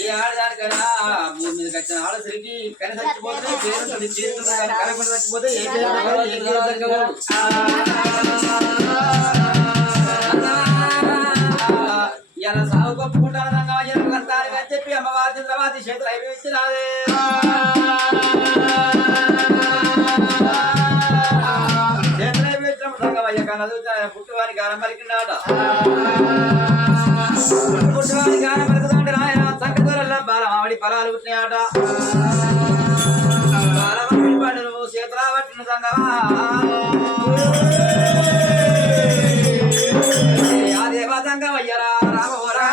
ఏ ఆడదానికైనా భూమి మీదకి వచ్చిన ఆడ తిరిగి కని చచ్చిపోతే కనకుండా చచ్చిపోతే ఏ ఇలా సాగు కొట్టుకుంటాను అని చెప్పి అమ్మవారి తర్వాత చేతులు అయిపోయించినాదే చేతులు అయిపోయించినప్పుడు సంగమయ్య కన్నదు పుట్టువానికి గానం పలికినాట పుట్టువానికి గానం పలుకుతుంటే ఆయన సంకటూరల్లో బాలమావిడి ఫలాలు పుట్టినాయట బాలమావిడి పండును చేతులా పట్టిన సంగమా దేవా సంగమయ్యరా రామోరా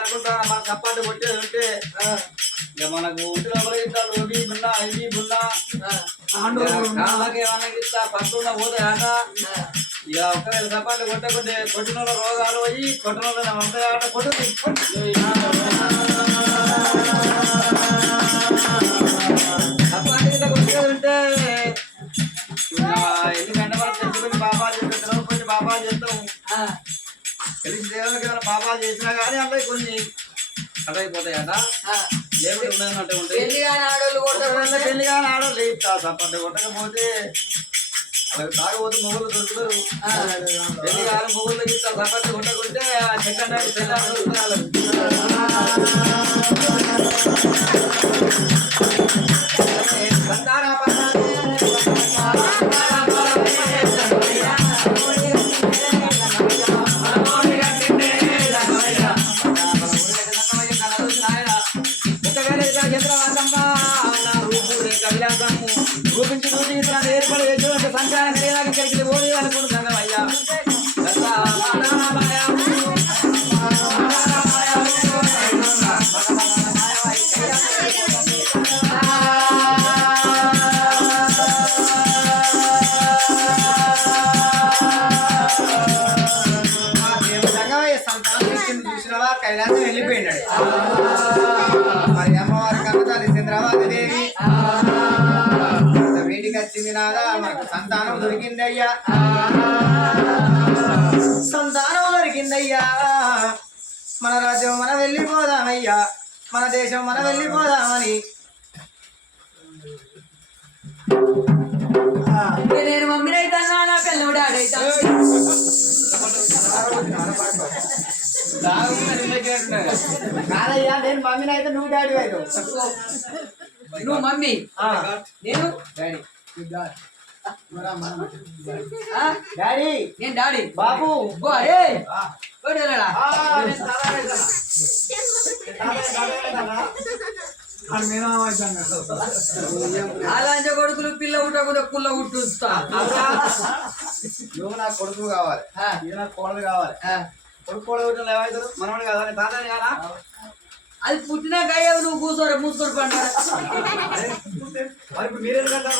అనుకుంటా మన చప్పాటు కొట్టేది ఉంటే ఇక మనకు లోపల బుల్లా ఇది బుల్లా ఏమన్నా ఇస్తా పట్టున్న పోతే ఆట ఇక ఒక్కవేళ చప్పాటు కొట్టకుంటే కొట్టిన రోగాలు పోయి కొట్టిన వంద ఆట కొట్టు చప్పాటు ఇట్లా కొట్టేది ఉంటే ఎందుకంటే మనం తెచ్చుకొని బాబాలు చేస్తాం కొంచెం బాబాలు చేస్తాం తెలిసి దేవుడికి ఏమైనా పాపాలు చేసినా కానీ అబ్బాయి కొన్ని అటైపోతాయట దేవుడు ఉన్నదంటే ఉంటాయి పెళ్లి కానీ ఆడోళ్ళు చప్పండి కొట్టకపోతే తాగబోతే మొగుళ్ళు దొరుకుతారు పెళ్లి కానీ మొగుళ్ళు ఇస్తా చప్పండి కొట్టకుంటే సెకండ్ చూపించి ఏర్పడి సంచారం కలిగి పోనీ అనుకుంటున్నాం అయ్యా చూసినవా కైలాసం వెళ్ళిపోయినాడు మరి అమ్మవారి కన్నతల్లి చంద్రబాబు దేవి వీటికి వచ్చింది నాదా మనకు సంతానం దొరికిందయ్యా సంతానం దొరికిందయ్యా మన రాజ్యం మనం వెళ్ళిపోదామయ్యా మన దేశం మనం వెళ్ళిపోదామని నేను మమ్మీ అయితానా నా పిల్లడు ఆడైతా కాదయ్యా నేను మమ్మీని అయితే నువ్వు డాడీ అయినా నువ్వు మమ్మీ నేను డాడీ నేను డాడీ బాబు అరే అలాంటి కొడుకులు పిల్ల ఉట్టకుండా కుల్ల ఉట్టుస్తా నువ్వు నాకు కొడుకు కావాలి నాకు కోడలు కావాలి కొడుకు ఏమవుతారు మనవాడు కదా తాతని కదా అది పుట్టినాక అయ్యావు నువ్వు కూర్చోరా మూసుకొని పండుగ మరి ఇప్పుడు మీరేం కట్టారు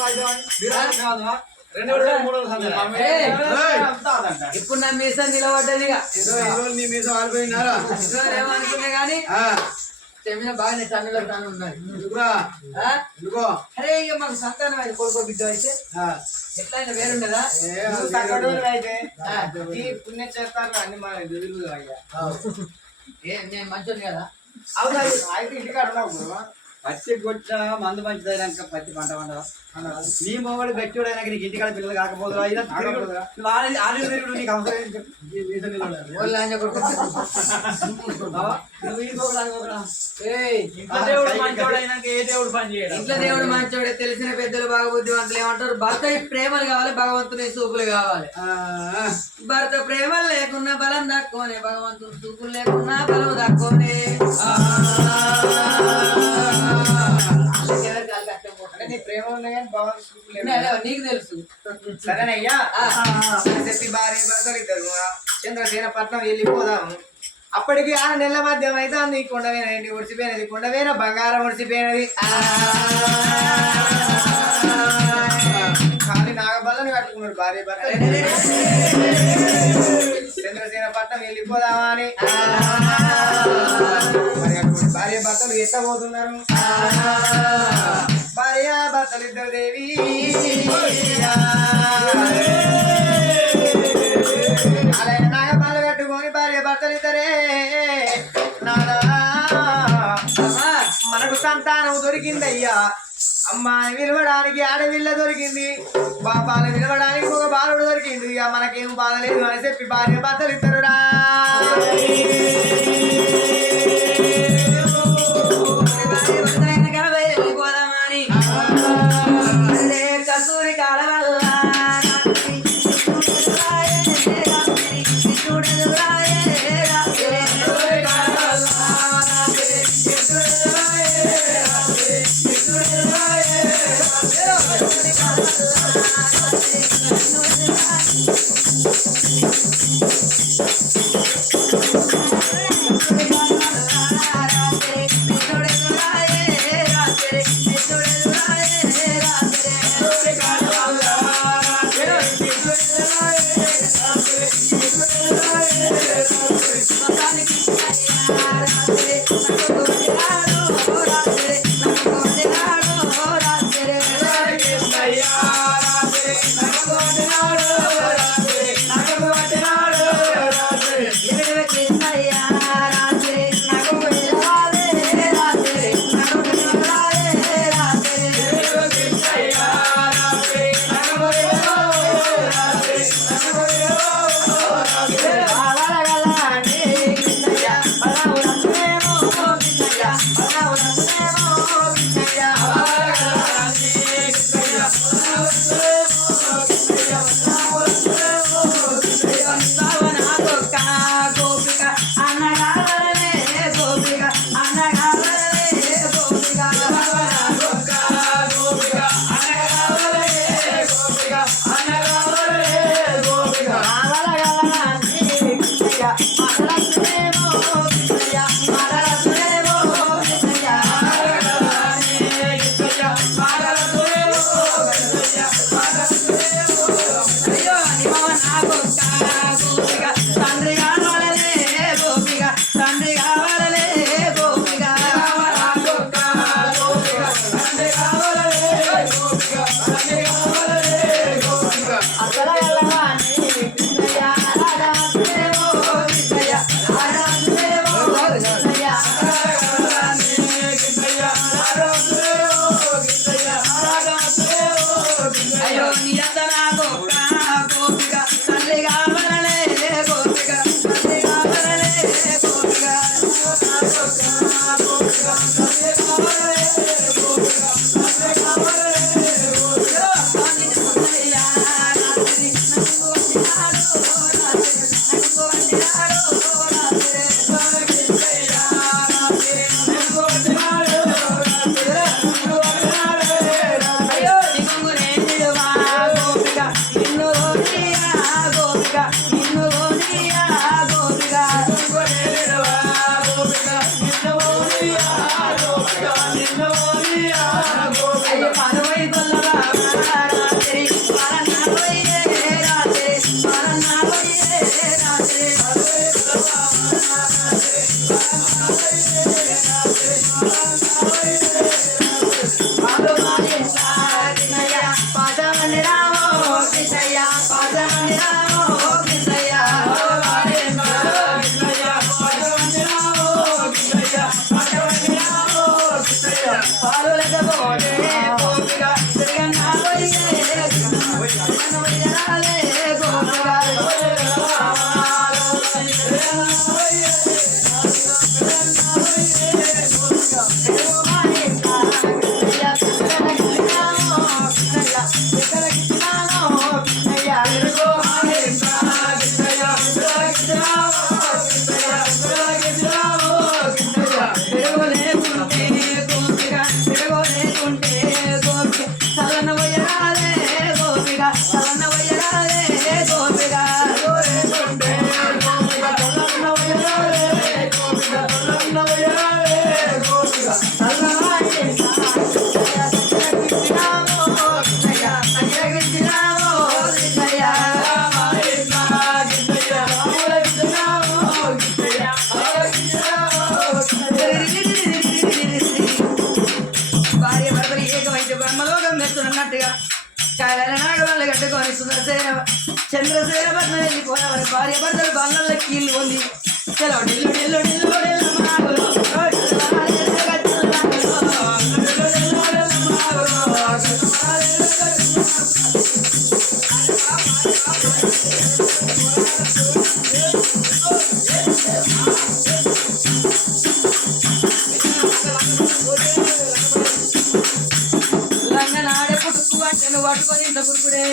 కాదు ఇప్పుడు నా మీసం నిలబడ్డది నీ మీద ఆడిపోయినారా ఏమనుకున్నా గానీ చెమ్మిన బాగానే టన్నుల టన్ను ఉన్నాయి అరే ఇక మాకు సంతానం అయితే కొడుకో బిడ్డ అయితే ఎట్లయినా వేరుండదా అయితే ఈ పుణ్య చేస్తారు అన్ని మన నేను మంచోని కదా అవునా అయితే ఇంటికాడ ఉన్నావు పత్తి కొట్ట మందు మంచిదైనాక పత్తి పంట పంట నీ మొగడు గట్టిడైనాక నీకు ఇంటికాడ పిల్లలు కాకపోదురా ఆడు నీకు అవసరం ఇంట్లో దేవుడు మంచోడే తెలిసిన పెద్దలు బాగా బుద్ధివంతులు ఏమంటారు భర్త ప్రేమలు కావాలి భగవంతుని చూపులు కావాలి భర్త ప్రేమలు లేకున్నా బలం తక్కువనే భగవంతుని చూపులు లేకున్నా బలం తక్కువనే నీ ప్రేమ ఉన్నాయి కానీ బాగా నీకు తెలుసు సరేనయ్యా చెప్పి భార్య భర్తలు ఇద్దరు చంద్రసేనపట్నం వెళ్ళిపోదాము అప్పటికి 6 నెలల మధ్యం అయితే నీ కొండవేన ఇంటి ఒడిచిపోయినది కొండవేన బంగారం ఒడిచిపోయినది కానీ నాగబల్లని కట్టుకున్నారు భార్య భర్త చంద్రసేనపట్నం వెళ్ళిపోదామా అని మరి అటువంటి భార్య భర్తలు ఎట్లా పోతున్నారు భార్య భర్తలు ఇద్దరు దేవి అలా నాగబాలు కట్టుకొని భార్య భర్తలు ఇద్దరే నాదా మనకు సంతానం దొరికిందయ్యా అమ్మాని విలవడానికి ఆడవిల్ల దొరికింది బాపాలు విలవడానికి ఒక బాలుడు దొరికింది ఇక మనకేం బాధ లేదు అని చెప్పి భార్య భర్తలు ఇద్దరురా కస్తూరి కాల నిన్ను చంద్రసేన పట్నం వెళ్ళిపోయామని భార్య భర్తలు బండ్ల కీళ్ళు ఉంది సెలవు డిల్లు డిల్లు డిల్లు లంగనాడే పుట్టుకు అంటే నువ్వు పట్టుకొని ఇంత పుట్టుకుడే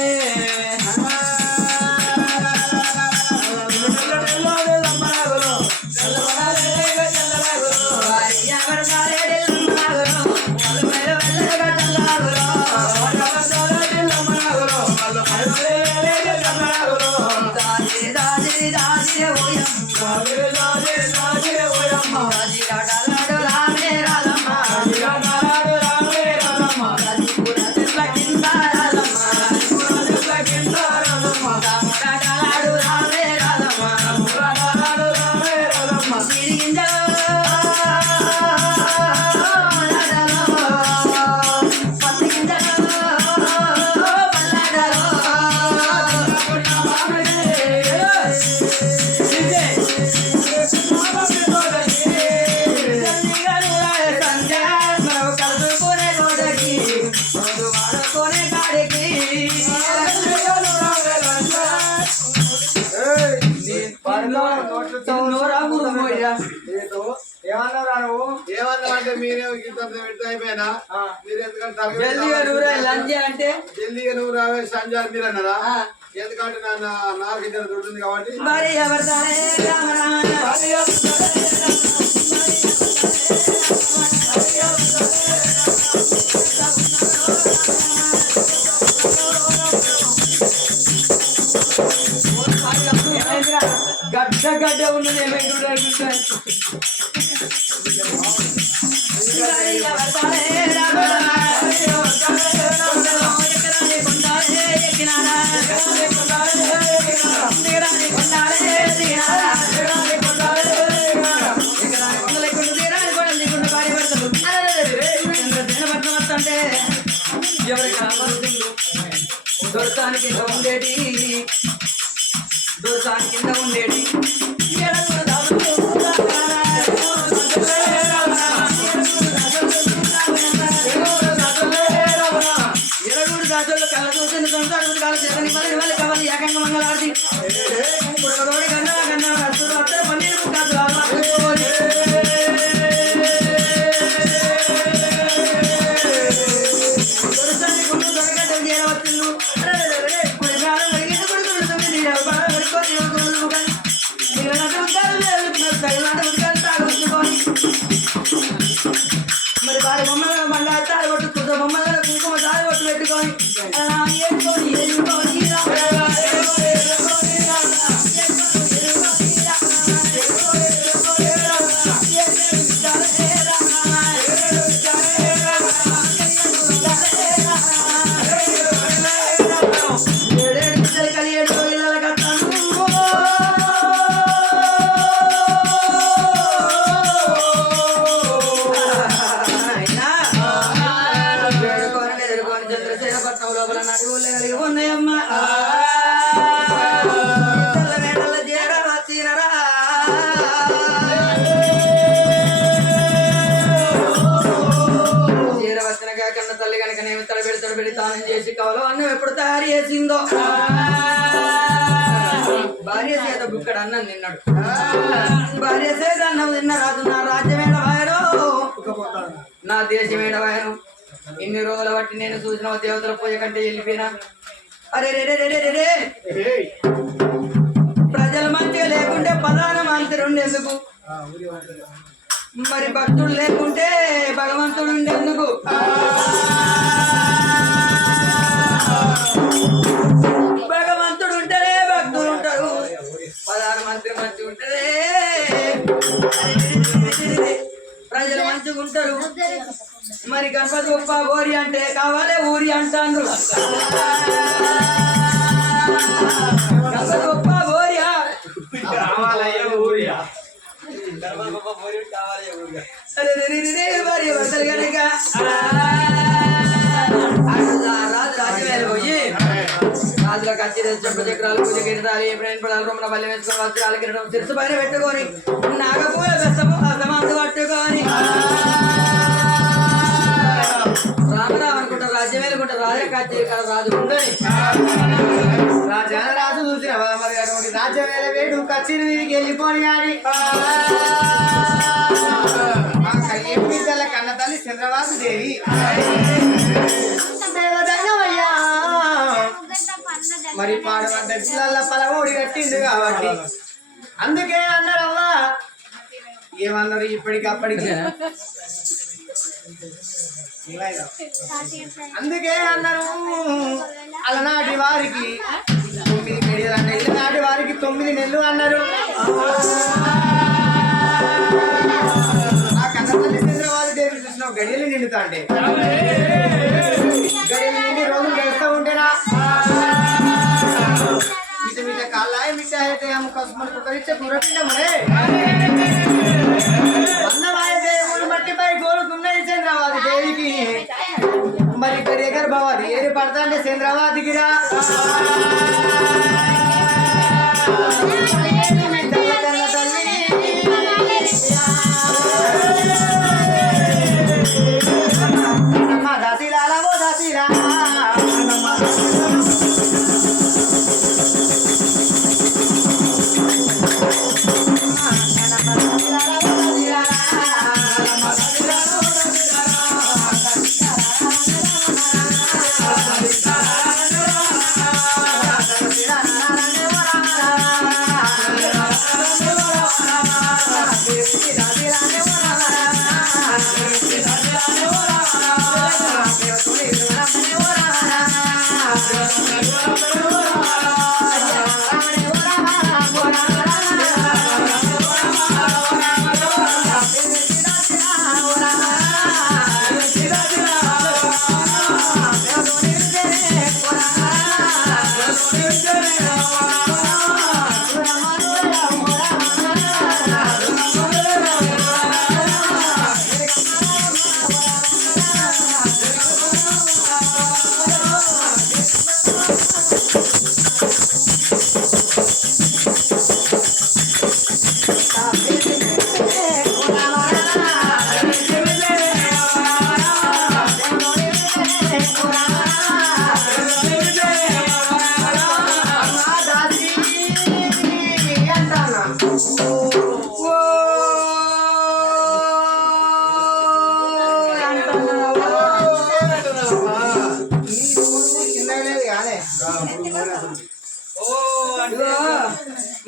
ఏమన్నారంటే మీరే అయిపోయినా మీరు అంటే జల్దీగా నువ్వు రావే సంజాలు మీరు అన్నారా ఎందుకంటే నాకు ఇద్దరు దొరుకుతుంది కాబట్టి గడ్డ గడ్డ ఉన్నది ఎవరికి దొరకానికి కింద ఉండేది దొరకానికి కింద ఉండేది ఎరగూడు దాచులు కళ్ళ చూసిన సంసారం కాలు చేతని మళ్ళీ కవలి ఏకంగా మంగళారతి కన్నా కన్నా అత్తరు పన్నీరు కాదు మరి వారి బొమ్మల బంగారు తాడు కొట్టుకుంటూ బొమ్మల కుంకుమ తాడు కొట్టు పెట్టుకొని తానం చేసి కావాలో అన్నం ఎప్పుడు తయారు చేసిందో భార్య చేత బుక్కడ అన్నం తిన్నాడు. భార్య చేత అన్నం తిన్న రాజు నా రాజ్యమేడ వాయను, నా దేశమేడ వాయను. ఇన్ని రోజుల బట్టి నేను చూసిన దేవతల పూజ కంటే వెళ్ళిపోయినా. అరే రే రే రే రే రే ప్రజలు మంచిగా లేకుంటే ప్రధానమంత్రి ఉండేందుకు, మరి భక్తులు లేకుంటే భగవంతుడు ఉండేందుకు. భగవంతుడు ఉంటేనే భక్తులు ఉంటారు, ప్రధానమంత్రి మంచిగా ఉంటేనే ప్రజలు మంచిగా ఉంటారు. మరి గణపతి గొప్ప గోరి అంటే కావాలి ఊరి అంటాను. గణపతి గొప్ప గోరియా భార్య భర్తలు కనుక రాజు రాజ్యమేళ పోయి రాజులకు వచ్చి చెప్ప చక్రాలు పూజ కిరీటాలు ఎప్పుడైనా పడాలి రొమ్మల బల్లి వేసుకొని వస్త్రాలు కిరీటం శిరసు పైన పెట్టుకొని నాగపూల బెస్తము అసమంత పట్టుకొని రామరావు అనుకుంటారు రాజ్యం వెళ్ళుకుంటారు రాజా కచ్చేరి కదా రాజు ఉండని రాజు చూసిన మరి అటువంటి రాజ్యం వేల వేడు కచ్చిన వీరికి వెళ్ళిపోని అని ఏమిటల్ల కన్న తల్లి చంద్రబాబు దేవి దేవదంగమయ్యా మరి పాడబడ్డ పిల్లల పలమూడి కట్టింది కాబట్టి అందుకే అన్నారమ్మా. ఏమన్నారు ఇప్పటికప్పటికి అందుకే అన్నారు అలనాటి వారికి 9 గడియలు అంటే ఇలనాటి వారికి 9 నెలలు అన్నారు. ఆ కన్నతల్లి చంద్రబాబు దేవి చూసిన గడియలు నిండుతా అంటే గడియలు నిండి రోజులు గడుస్తూ ఉంటేనా మిట మిట కాళ్ళాయ మిట్ట అయితే కసుమని కుక్కరిచ్చే కూరపిండమనే అన్నమాయ దేవుడు మట్టిపై కోరుకున్నది చంద్రబాబు దేవికి. మరి ఇక్కడ గర్భవతి ఏది పడతా అంటే చంద్రబాబు గిరా దాసిలాలవో దాసిలా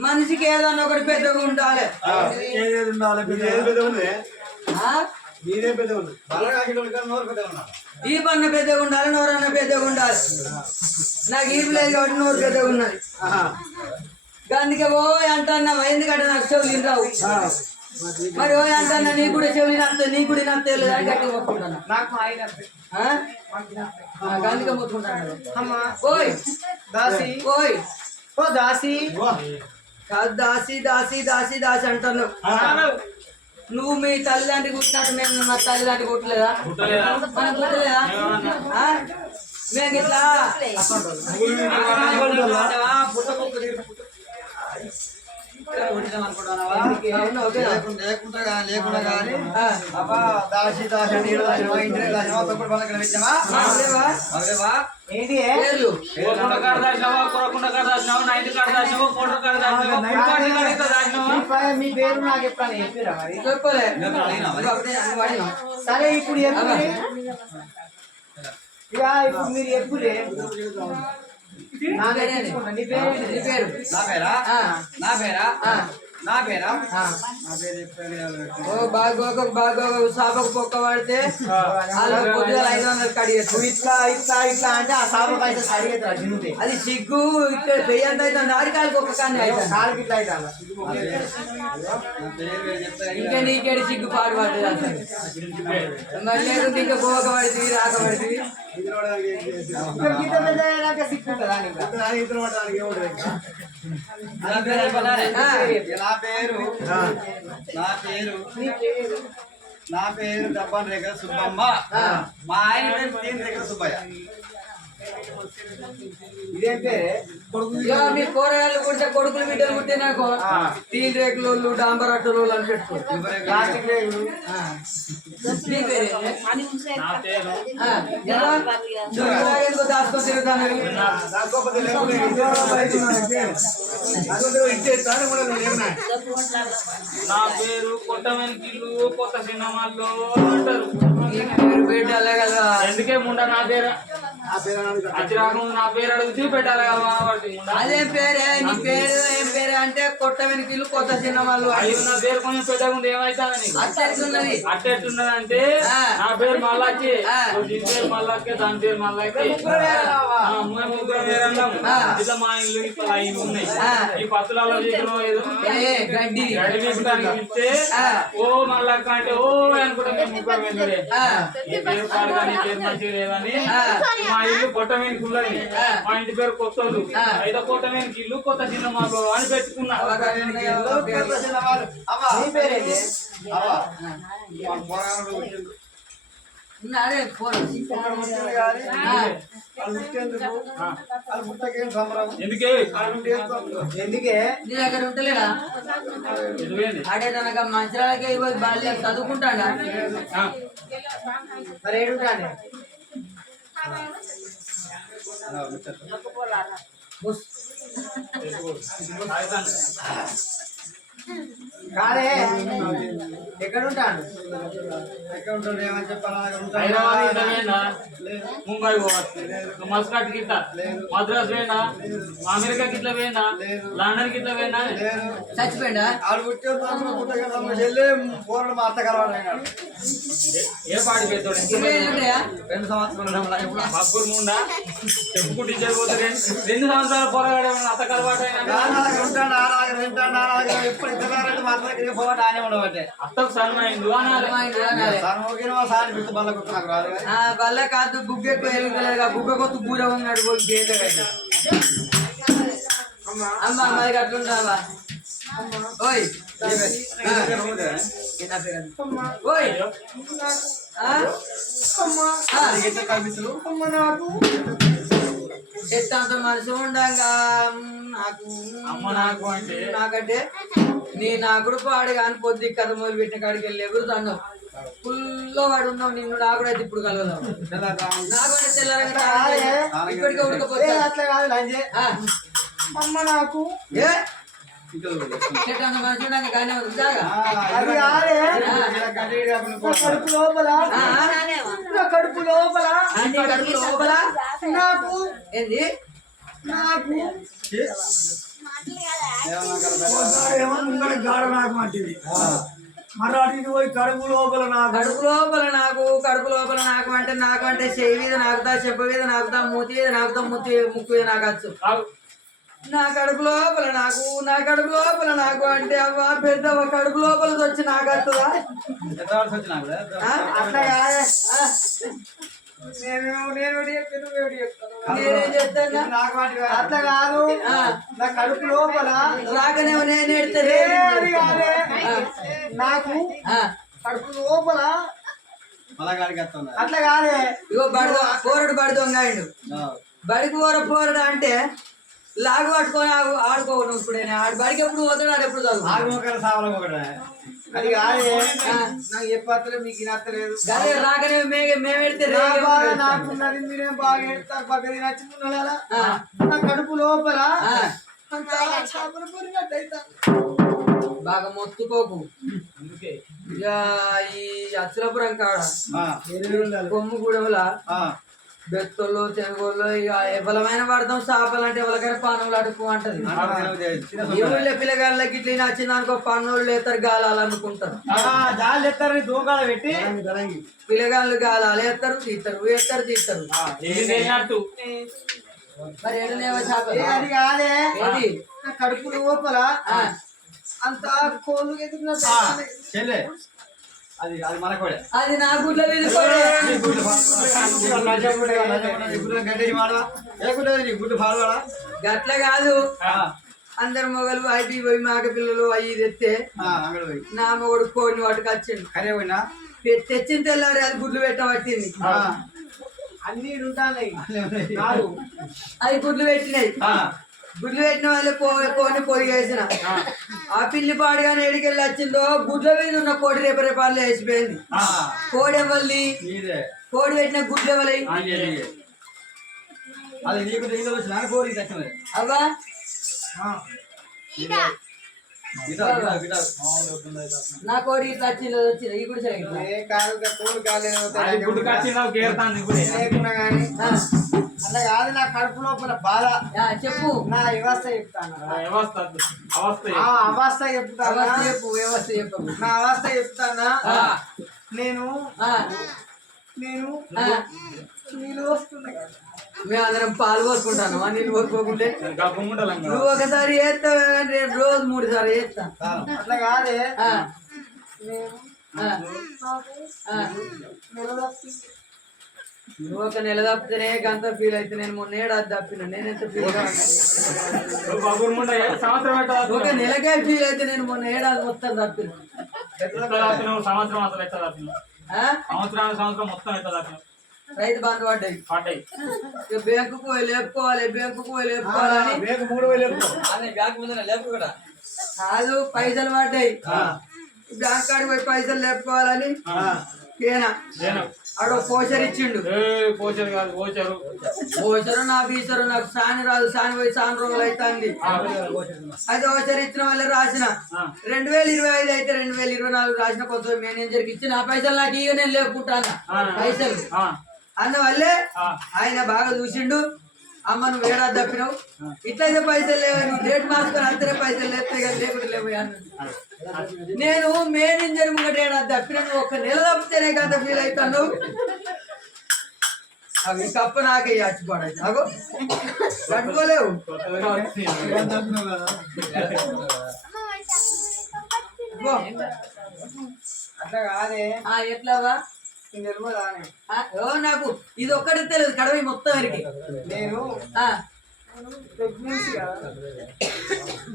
మనిషికి ఏదన్నా ఒకటి పెద్దగా ఉండాలి. ఈ పన్న పెద్దగా ఉండాలి, నోరన్న పెద్దగా ఉండాలి. నాకు ఈపు లేదు కాబట్టి నోరు పెద్దగా ఉన్నది. అందుకే ఓ అంటున్నావా, ఎందుకంటే నాకు చెవులు రావు. మరి ఓ అంటున్నా నీకు కూడా చెవులు నచ్చదు, నీకు కూడా నచ్చలేదు అని గట్టిగా మొత్తుకుంటున్నా. అందుకే మొత్తుకుంటాను. ఓయ్ దాసి, ఓయ్ ఓ దాసి కాదు, దాసి దాసి దాసి దాసి అంటాను. నువ్వు మీ తల్లిదండ్రి కుట్టినట్టు మేము మా తల్లిదండ్రి కుట్టలేదా? కుట్టలేదా? మేము ఇట్లా అనుకుంటున్నావా లేకుండా కానీ అబ్బా దాసి దాసి నీళ్ళు దాసినవా ఇంటి దాసినవా తొక్కుడు పనులు పెట్టావా ఏంటి కోరకుండా కాడ దాచినావా కొరకుండా కాడ దాచినావా 90 కాడ దాచినావా కోటర్ కాడ దాచినావా మీ పేరు నాకు ఎప్పుడు చెప్పారా మరి చెప్పలే సరే ఇప్పుడు ఇప్పుడు మీరు ఎప్పుడే సాపకు పొక్క పడితే పొద్దుగా 500 కడిగేస్తాం ఇట్లా ఇట్లా ఇట్లా అంటే ఆ సాపకు అయితే కడిగేస్తారు అది సిగ్గు ఇట్లా పెయ్యంత అయితే నారికాయలకి ఒక్క కానీ అయితే కాలికి ఇట్లా అయితే ఇంకా నీకేడి సిగ్గు పాటు పడుతుంది అసలు మరి లేకుంటే ఇంకా పోక పడుతుంది రాక పడుతుంది నా పేరు డబ్బన్ రేఖ సుబ్బమ్మ మా ఆయన పేరు తీన్ రేఖ సుబ్బయ్య ఇదేం పేరే మీ కూరగాయలు కుడితే కొడుకులు బిడ్డలు కుట్టే నాకు తీన్ రేకులు డాంబర్ అట్టలు అని పెట్టుకో ప్లాస్టిక్ రేకులు దాచుకొని తిరుగుతాను నా పేరు కొట్టమనికిల్లు కొత్త సినిమాల్లో అంటారు పేరు పెట్టాలే కదా ఎందుకే ముండ నా పేరు అది రాకుండా నా పేరు అడుగుతూ పెట్టాలి కదా అదేం పేరే నీ పేరు ఏం పేరు అంటే కొత్త వెనుకలు కొత్త సినిమాలు అయ్యో నా పేరు కొంచెం పెట్టకుండా ఏమైతుంది అట్లెట్లున్నది అట్టెట్టున్నది అంటే నా పేరు మల్లాకి దీని పేరు మల్లాకే దాని పేరు మల్లాకి ముగ్గురు పేరు అన్నాం ఇట్లా మా ఇల్లు ఇట్లా ఇల్లు ఉన్నాయి ఈ పత్తులలో గడ్డి గడ్డి తీసుకుని ఇస్తే ఓ మల్లక్క అంటే ఓ అనుకుంటా మేము ముగ్గురు వెళ్ళే ఈ పేరు పాడు కానీ పేరు మంచిగా లేదని మా ఇల్లు కొట్టమేనికి ఉన్నది మా ఇంటి పేరు కొత్తోళ్ళు అయితే కొట్టమేనికి ఇల్లు కొత్త సినిమాలు అని పెట్టుకున్నా అదే ఎందుకే ఎందుకే నీ దగ్గర ఉంటలేడా అడే తనక మంచిరాలకే ఇవ్వదు బాల్య చదువుకుంటాడా మరి ఏడుంటాడే కాదే ఎక్కడ ఉంటాడు ఏమని చెప్పాలి ముంబై పోవచ్చు మస్కట్ గిట్లా మద్రాస్ పోయినా అమెరికా గిట్లా పోయినా లండన్ గిట్లా పోయినా చచ్చిపోయిందా ఆడు పుట్టే పోరాడు మా అత్త కలవాడు ఏ పాడి పెద్దోడు 2 సంవత్సరాలు మగ్గురు ముండా చెప్పుకుంటూ ఇచ్చేపోతే 2 సంవత్సరాలు పోరాడే అత్త కలవాడు ఎప్పుడు ఇద్దరు మా అత్త పోరాడు ఆనే ఉండబట్టే అత్తకు సన్మైండు బల్ల కాదు బుగ్గ బుగ్గ కొత్త బూర ఉన్నాడు అమ్మ మరి అట్లుంటావా ఓయ్ ఓయ్ ఎత్తంత మనసు ఉండగా నాకు నాకు అంటే నాకంటే నీ నాకుడు పాడు కానీ పొద్దు కథ మొదలు పెట్టిన కాడికి వెళ్ళి ఎగురుతున్నావు ఫుల్లో వాడు ఉన్నావు నిన్ను నాకు అయితే ఇప్పుడు కలవదాం నాకు తెల్లరంగా ఇప్పటికే ఉడకపోతే అట్లా కాదు అమ్మ నాకు కడుపు లోపల నాకు ఏంది నాకు గాడ నాకు మంటిది మరాఠీ పోయి కడుపు లోపల నాకు అంటే నాకు అంటే చెయ్యి మీద నాకుతా చెప్ప మీద నాకుతా మూతి మీద నాకుతా ముక్కు మీద నాకచ్చు నా కడుపు లోపల నాకు అంటే అవ్వ పెద్దవ కడుపు లోపల వచ్చి నాకు వస్తుందా అట్లా కాదే నేనేం చేస్తాను అట్లా కాదు నా కడుపు లోపల రాకనే నేను ఎడతానే నాకు కడుపు లోపల అట్లా కాదే ఇగో పోరడు బడి దొంగాడు బడికి పోరడు అంటే లాగు పట్టుకొని ఆడుకోను ఇప్పుడే ఆడు బడికి ఎప్పుడు పోతాడు ఆడు ఎప్పుడు చదువు ఆగమొకరు సావలం ఒకటే అది కాదే నాకు చెప్పత్తలే మీకు నచ్చలేదు అదే రాకనే మేము పెడితే నాకున్నది మీరేం బాగా ఎడతారు పక్కది నచ్చుకున్నారా నా కడుపు లోపల చేపలు పొరినట్టయితా బాగా మొత్తుకోకు అందుకే ఇక ఈ అచ్చలపురం కాడ కొమ్ము గూడెంలా బెత్తోళ్ళు తెనుగోళ్ళు ఇక ఎవలమైన పడతాం చేపలు అంటే ఎవరికైనా పనులు అడుపు అంటది ఈ ఊళ్ళో పిల్లగాళ్ళకి ఇట్లా నచ్చింది అనుకో పనులు లేతారు గాలాలనుకుంటారు జాలు ఎత్తారని దూకాలు పెట్టి పిల్లగాళ్ళు గాలాలు ఎత్తారు తీస్తారు తీస్తారు మరి ఏడలేవా చేపలు అది కాదే ఏది నా కడుపు లోపల అంత కోళ్ళు ఎదుగుతున్నా చెల్లె అది అది మన కూడా అది నా గుడ్ల గట్ల కాదు అందరు మొగలు అవి పోయి మేక పిల్లలు అవి తెస్తే నా మొగడు కోడిని వాటికి వచ్చిండు అరే పోయినా తెచ్చిన తెల్లారి అది గుడ్లు పెట్టబట్టింది అన్ని ఉంటాయి అది గుడ్లు పెట్టినాయి గుడ్లు పెట్టిన వాళ్ళే కోడిని పొరిగేసిన ఆ పిల్లి పాడుగానే ఎడికెళ్ళి వచ్చిందో గుడ్ల మీద ఉన్న కోడి రేపరేపాలు వేసిపోయింది కోడి ఎవరిది కోడి పెట్టిన గుడ్లు ఎవరి అది నీకు వచ్చిన కోడి తెచ్చినది అవ్వా నా కోడి ఇట్లా వచ్చింది వచ్చింది ఈ గుడి లేకున్నా కానీ అట్లా కాదు నా కడుపు లోపల బాధ చెప్పు నా వ్యవస్థ చెప్తాను అవస్థ చెప్తాను చెప్పు వ్యవస్థ చెప్పు నా అవస్థ చెప్తానా నేను నేను నీళ్ళు వస్తున్నా మేమందరం పాలు పోసుకుంటాను నీళ్ళు పోసుకోకుంటే నువ్వు ఒకసారి చేస్తావు నేను రోజు 3 సార్లు చేస్తాను అట్లా కాదే నువ్వు ఒక నెల తప్పితేనే గంత ఫీల్ అయితే నేను మొన్న ఏడాది తప్పిన నేనెంత ఫీల్ ఒక నెలకే ఫీల్ అయితే నేను మొన్న ఏడాది మొత్తం తప్పిన సంవత్సరం మొత్తం ఎట్లా రైతు బంధు పడ్డాయి బ్యాంకుకు పోయి లేపుకోవాలని కాదు పైసలు పడ్డాయి బ్యాంక్ కాడికి పోయి పైసలు లేపుకోవాలని ఆడో పోచర్ ఇచ్చిండు పోచరు నా బీచరు నాకు సాని రాదు సాని పోయి సాని రోజులు అవుతుంది అది ఓచర్ ఇచ్చిన వాళ్ళే రాసిన 2025 అయితే 2024 రాసిన కొంచెం మేనేజర్కి ఇచ్చి నా పైసలు నాకు ఇక నేను లేపుకుంటాను పైసలు అందువల్లే ఆయన బాగా చూసిండు అమ్మ నువ్వు ఏడాది తప్పినావు ఇట్లయితే పైసలు లేవు నువ్వు డేట్ మార్చుకొని అంతనే పైసలు లేస్తాయి కదా లేకుండా లేవు అన్నది నేను మేనేజర్ ముంగట ఏడాది తప్పినా నువ్వు 1 నెల తప్పితేనే కదా ఫీల్ అవుతాను అవి కప్ప నాకే చచ్చిపోడాయి నాకు కట్టుకోలేవు అట్లా కాదే ఎట్లావా తెలియదానే నాకు ఇది ఒక్కటి తెలియదు కడవి మొత్తం వరకు నేను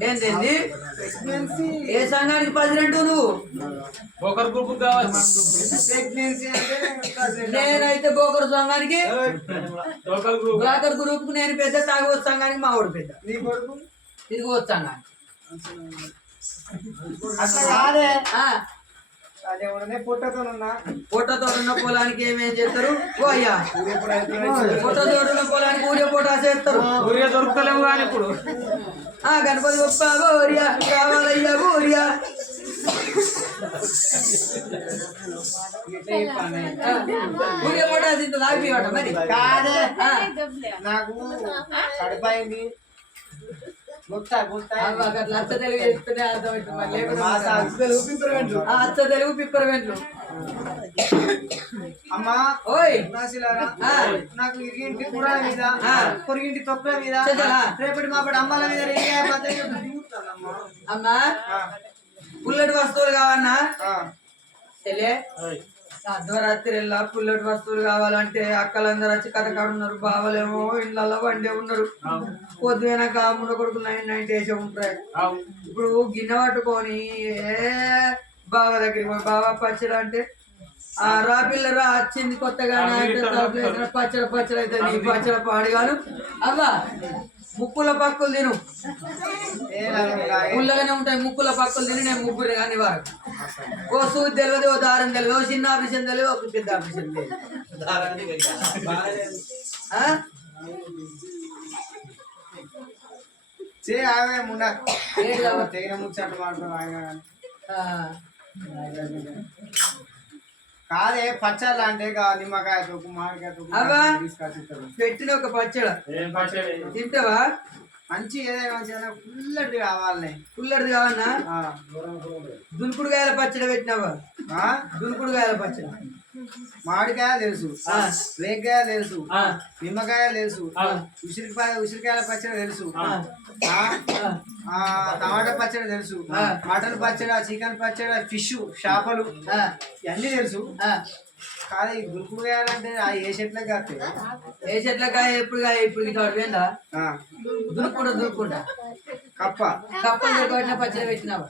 ఏంటండి ఏ సంఘానికి ప్రెసిడెంట్ నువ్వు ఒకరి గ్రూప్ కావాలి ప్రెగ్నెన్సీ అంటే నేనైతే బోకర్ సంఘానికి బ్రోకర్ గ్రూప్ కు నేను పెద్ద తాగవచ్చు సంఘానికి మా ఊడు పెద్ద నీ కొడుకు తిరిగొచ్చు సంఘానికి అట్లా కాదే అదే పొట్టతో ఉన్న పొలానికి ఏమేం చేస్తారు పొట్టతో ఉన్న పొలానికి ఊరే పొట్టా చేస్తారు ఊరియా దొరుకుతలేము కానీ ఇప్పుడు గణపతి గొప్ప ఊరియా కావాలయ్యా ఊరియా ఊరియా పొట్టా తింత తాగిపోయాట మరి కాదే నాకు కడిపోయింది అచ్చ తెలుగు చెప్తేనే అర్థమవుతుంది అచ్చ తెలుగు పిప్పర్మెంట్లు అమ్మా ఓయ్ నాకు ఇరిగింటి కూర మీద పొరిగింటి తొక్కుల మీద రేపటి మాపటి అమ్మాల మీద అమ్మా పుల్లటి వస్తువులు కావన్నా తెలియ అర్ధరాత్రి పుల్లటి వస్తువులు కావాలంటే అక్కలందరూ వచ్చి కథ కాడున్నారు బావలేమో ఇళ్ళల్లో వండే ఉన్నారు పొద్దునక ముండ కొడుకు 9 వేసే ఉంటాయి ఇప్పుడు గిన్నె పట్టుకొని బావ దగ్గరికి పోయి బావ పచ్చడి అంటే రా పిల్లరా వచ్చింది కొత్తగా పచ్చడి అవుతుంది నీ పచ్చడి పాడుగాను అవ్వా ముక్కుల పక్కులు తిను ముళ్ళగానే ఉంటాయి ముక్కుల పక్కులు తిని నేను ముగ్గురు కానీ వారు ఓ సూది తెలియదు ఓ దారం తెలియదు ఓ చిన్న ఆపరేషన్ తెలియదు ఒక పెద్ద ఆపరేషన్ కాదే పచ్చళ్ళ అంటే నిమ్మకాయ తోకు మామిడికాయ తోకు పెట్టిన ఒక పచ్చడ తింటావా మంచి ఏదైనా మంచిగా పుల్లటి కావాలి పుల్లటిది కావన్నా దునుకుడుగాయల పచ్చడి పెట్టినావా దునుకుడుగాయల పచ్చడి మామిడికాయ తెలుసు రేగ్గాయ తెలుసు నిమ్మకాయ తెలుసు ఉసిరికాయల పచ్చడి తెలుసు టమాటా పచ్చడి తెలుసు మటన్ పచ్చడి చికెన్ పచ్చడి ఫిష్ చేపలు ఇవన్నీ తెలుసు కాదు ఈ గురుకుడు కాయాలంటే ఏ చెట్లకి కాస్తాయి ఏ చెట్లకాయ ఇప్పుడు పోయిందా దునుకుంటా కప్పలు పెట్టిన పచ్చడి పెట్టినావా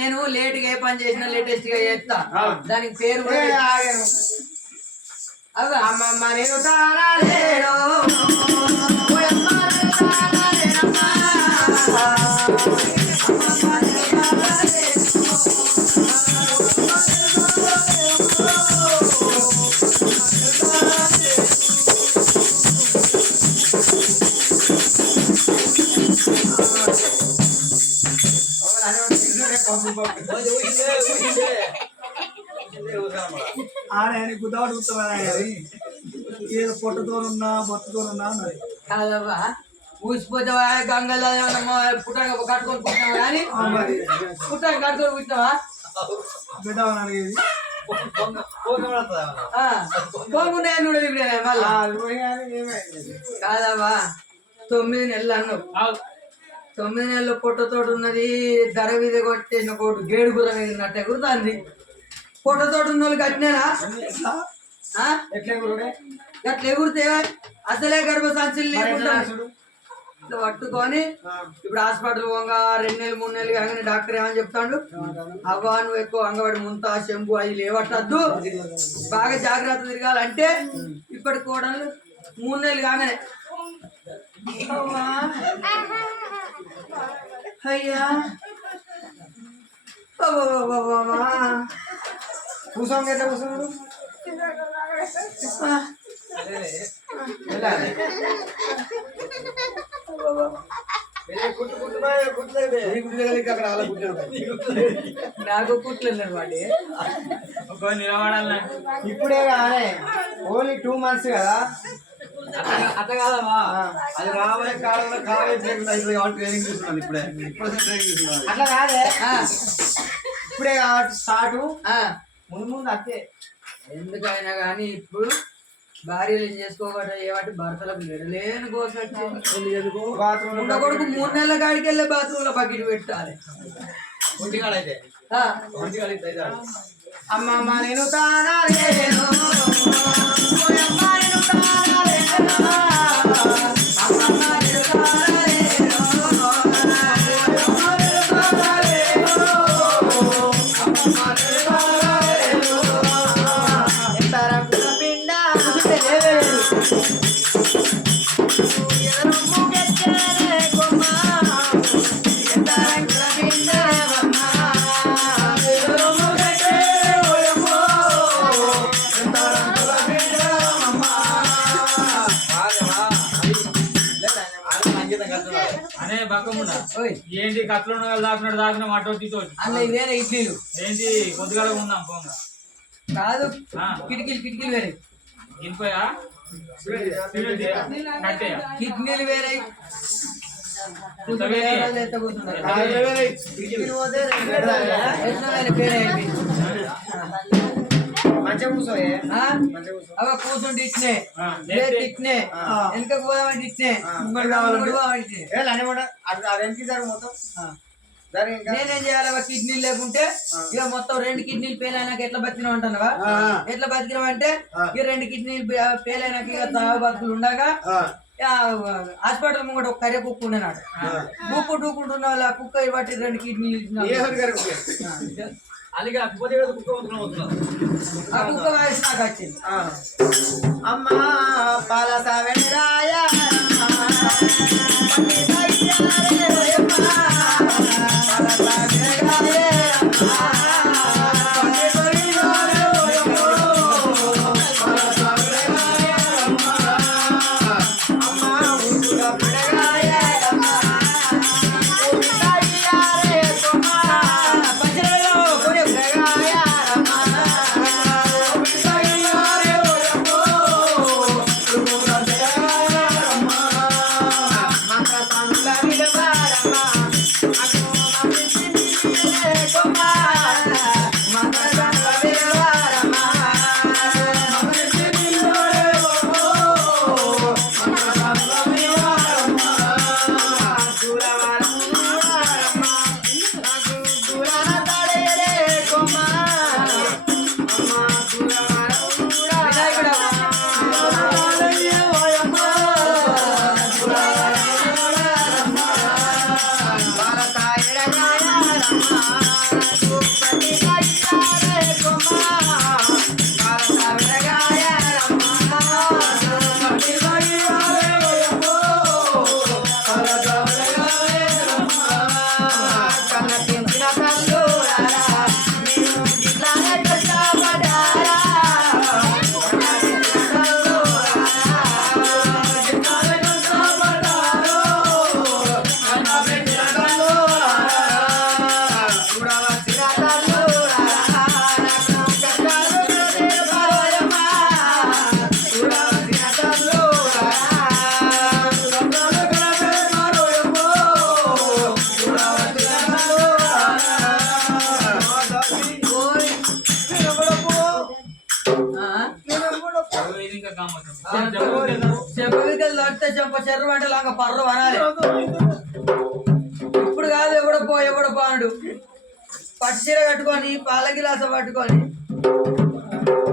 నేను లేట్ గా ఏ పని చేసినా లేటెస్ట్ గా చేస్తా దానికి పేరు అమ్మమ్మ నేను తారాలేను ఆయన గుద్దాడు ఏదో పొట్టతోనున్నా బొత్తతోనున్నా అన్నది కాదవ్వా ఊసిపోతావా గంగలో పుట్టాక కట్టుకొని పుట్టినావా కానీ పుట్టాక కట్టుకొని పుట్టినావా బిడ్డ అడిగేది కాదవ్వా 9 నెలలు అన్నావు 9 నెలలు పొట్టతోటి ఉన్నది ధర మీద కొట్టిన కోటు గేడు గుర మీద ఎగురుతుంది పొట్టతోటి ఉన్న వాళ్ళు కట్టినారా అట్లా ఎగురితే అసలే గర్భ సంచులు లేకుండా ఇట్లా పట్టుకొని ఇప్పుడు హాస్పిటల్ పోగా 2 నెలలు 3 నెలలు కాగానే డాక్టర్ ఏమని చెప్తాడు అవ్వా నువ్వు ఎక్కువ అంగవాడి ముంత చెంబు అవి లేవట్టద్దు బాగా జాగ్రత్త తిరగాలంటే ఇప్పటి కోడలు 3 నెలలు కాగానే అయ్యా కూర్చోండి కూర్చోడు నాకు కుట్లేదు వాడి ఇప్పుడే కానీ ఓన్లీ 2 months కదా అట్లా కాదమ్మా అది రాబోయే కాలంలో కాలేజ్ ట్రైనింగ్ తీసుకున్నాను ఇప్పుడే ట్రైనింగ్ తీసుకున్నాను అట్లా కాదే ఇప్పుడే స్టార్ట్ ముందు అంతే ఎందుకైనా కానీ ఇప్పుడు భార్యలు ఏం చేసుకోకుండా ఏమంటే భర్తలకు లేని కోసం కొడుకు 3 నెలల కాడికి వెళ్ళే బాత్రూమ్ లో బకెట్ పెట్టాలి ఒంటిగాడైతే అమ్మమ్మ నేను తానా అనే బక్కమున్నా ఏంటి కట్లు దాకినాడు అటో తీతో వేరే ఇడ్లీలు ఏంటి కొద్దిగా ఉందాం పోంగా కాదు కిటికీలు వేరే ఇనిపోయా కిడ్నీలు వేరే మంచిగా కూర్చోయే అవ కూర్చుంటే ఇట్నే ఇట్నే వెనక పోదామంటే ఇట్నే నేనేం చేయాలి కిడ్నీలు లేకుంటే ఇక మొత్తం 2 కిడ్నీలు ఫెయిల్ అయినాక ఎట్లా బతికినావు అంటావా ఎట్లా బతికినావు అంటే ఇక 2 కిడ్నీలు ఫెయిల్ అయినాక ఇక తాగు బతుకులు ఉండగా హాస్పిటల్ ముంగట ఒక కర్రె కుక్క ఉండేనాడు కుక్క టూకుంటున్న వాళ్ళ కుక్క బట్టి 2 కిడ్నీలు అలాగే ఆ కుక్క వయసు నాకు వచ్చింది అమ్మా పాల చెంపవికలు దొరికితే చెంప చెర్రు అంటే లాగా పర్రు అనాలి. ఇప్పుడు కాదు ఎవడో పాడు పట్టు చీర కట్టుకొని పాల గిలాస పట్టుకొని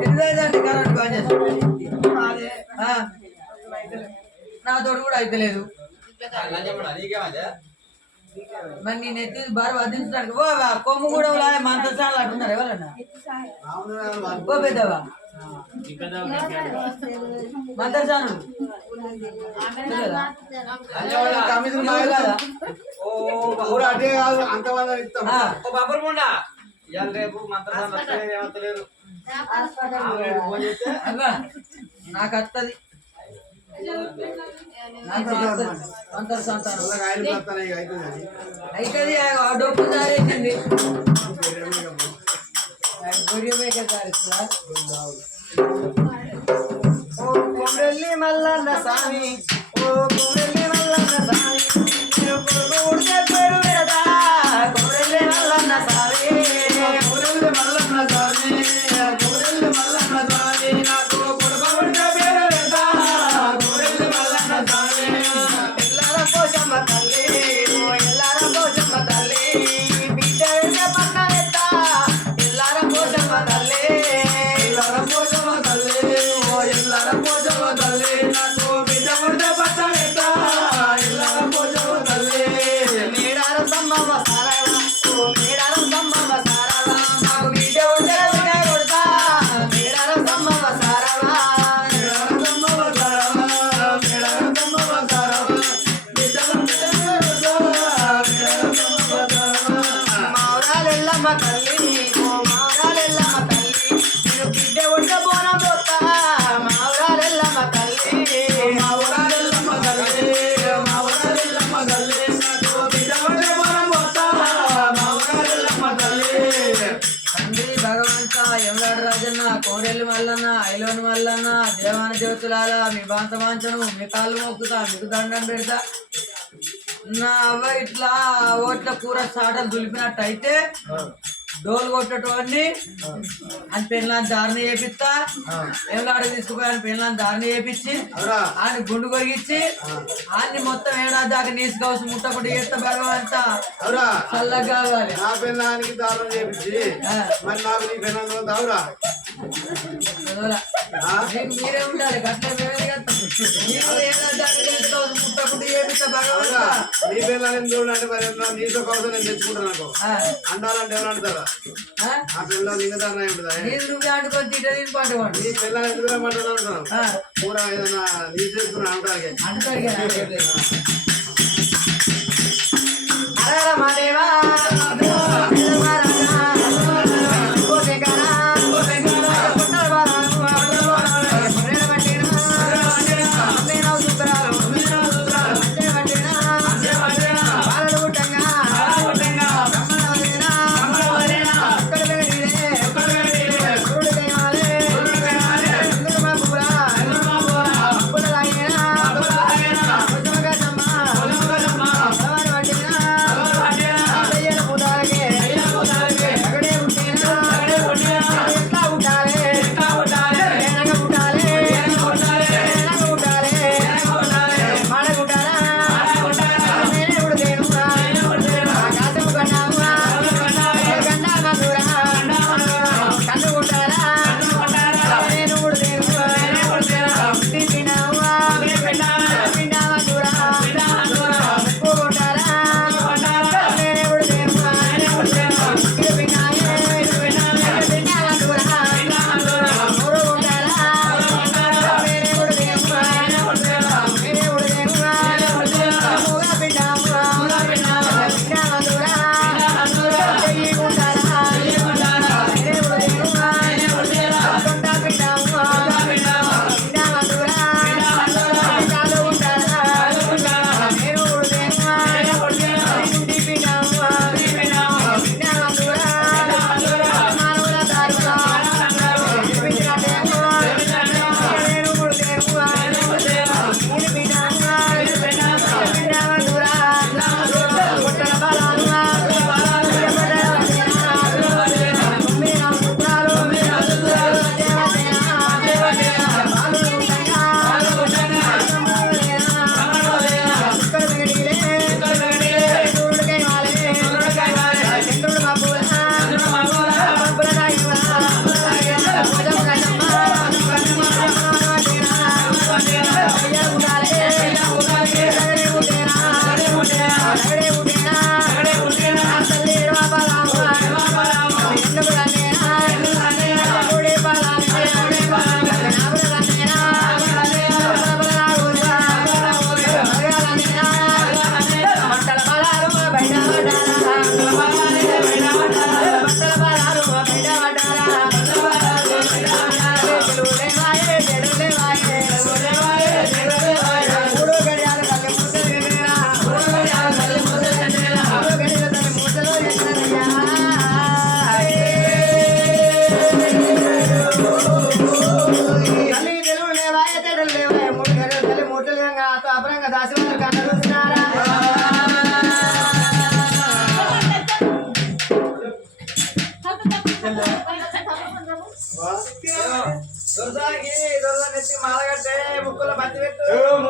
ఎందుకంటే కరెంట్ బాగా నా తోడు కూడా అయితలేదు. మరి నేను ఎత్తి బాగా వదిలించడానికి కొమ్ము కూడా మంత్రసాలు అంటున్నారు ఎవరన్నా ఓ పెద్దవా మంత్రసాను రేపు మంత్రసాలేరు నాకు వస్తుంది అయితే డబ్బు సారేసింది కొమ్రెల్లి మల్లన్న స్వామి ఓ కొమ్రెల్లి మల్లన్న స్వామి పేరు పెడతా కొమ్రెల్లి మల్లన్న స్వామి కొమ్రెల్లి మల్లన్న స్వామి కొమ్రెల్లి మల్లన్న స్వామి నాకు కొడుకుంటే పేరు పెడతా కొమ్రెల్లి మల్లన్న స్వామి ఎల్లార పోషమ్మ తల్లి ఓ ఎల్లార పోషమ్మ తల్లి బిడ్డ పక్కన ఎత్తా ఎల్లార పోషమ్మ తల్లి ఎల్లార పోషమ్మ తల్లి ఓ ఎల్లార పోషమ్మ తల్లి నాకు బిడ్డ ఉంటే పక్కన ఎత్తా ఎల్లార పోషమ్మ తల్లి మేడార సమ్మమ్మ సారవ ఓ మేడార సమ్మమ్మ సారవ నాకు బిడ్డ ఉంటే బిడ్డ కొడతా మేడార సమ్మమ్మ సారవ మేడార సమ్మమ్మ సారవ మేడార సమ్మమ్మ సారవ బిడ్డ ఉంటే కొడతా మేడార సమ్మమ్మ సారవ మావరాలెల్లమ్మ తల్లి ఓ మావరాలెల్లమ్మ తల్లి నేను బిడ్డ ఉంటే బోనం పోతా మావరాలెల్లమ్మ తల్లి మావరాలెల్లమ్మ తల్లి మావరాలెల్లమ్మ తల్లి నాకు బిడ్డ ఉంటే బోనం పోతా మావరాలెల్లమ్మ తల్లి తండ్రి భగవంత యమలాడు రాజన్న కోడెల్లి మల్లన్న ఐలోని మల్లన్న దేవాన దేవతలాల మీ బాంత వాంచను మీ కాళ్ళు మొక్కుతా మీకు దండం పెడతా. నా అవ్వ ఇట్లా ఓట్ల కూర చాటలు దులిపినట్టు అయితే డోలు కొట్టేటోడిని అని పెళ్ళని దారిని చేపిస్తా. ఏమలాడ తీసుకుపోయాను పెళ్ళని దారిని చేపించి ఆయన గుండు కొరిగించి ఆయన్ని మొత్తం ఏడాది దాకా నీసు కావచ్చు ముట్టకుండా చేస్తా భగవంత చల్లగా కావాలి. నా పెళ్ళానికి దారుణం చేపించి మరి నాకు నీ పెళ్ళంలో దావురా మీకు మీరే ఉండాలి గట్ల మేమే మీరు ఏదో ముట్టకుంటే ఏమిస్తా భగవంతుడా నీ పిల్లలని చూడండి మరి నీతో కోసం నేను తెచ్చుకుంటాను అండాలంటే ఎవరు అంటారా ఆ పిల్లలు లింగదారణ ఉంటుందా నీకు నువ్వు ఆడుకొని తింటే పట్టుకోండి నీ పిల్లలు ఎందుకు రమ్మంటారు అంటున్నాను కూడా ఏదైనా నీ చేసుకుని అంటారు అంటారు మాదేవా